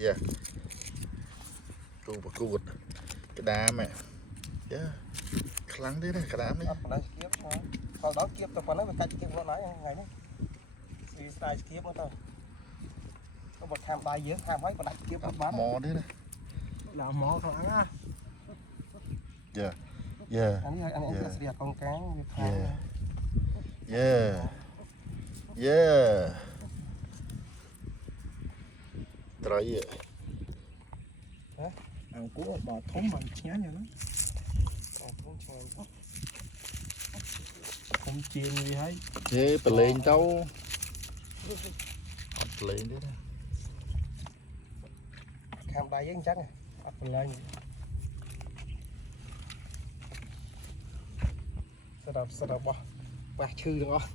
យ៉ាគូបកួតក្តាមយ៉ាខ្លាំងទេណាក្តាមនេះអត់បណ្ដាស្គៀបផងដល់គៀបទៅប៉ុណ្ណឹងវាកាច់ស្គៀបខ្លួនហើយថ្ងៃនេះស្វីស្ដាយស្គៀបមកទៅបើខាំដៃយើងខាំហើយបណ្ដាស្គៀបអត់បានម៉ទេណាឡាម៉ខ្លាំងណាយ៉ាអានេះស្រីកងកាំងវាខ្លាំងយ៉ាត្រីអង្គុយបើធំបានឆ្ងាញ់ហ្នឹងអង្គុយឆ្ងាញ់ធំជាងវាហើយប្រឡែងទៅអត់ប្រឡែងទេណាខាំដៃយើងអញ្ចឹងអត់ប្រឡែងស្រាប់បោះឈឺទាំងអស់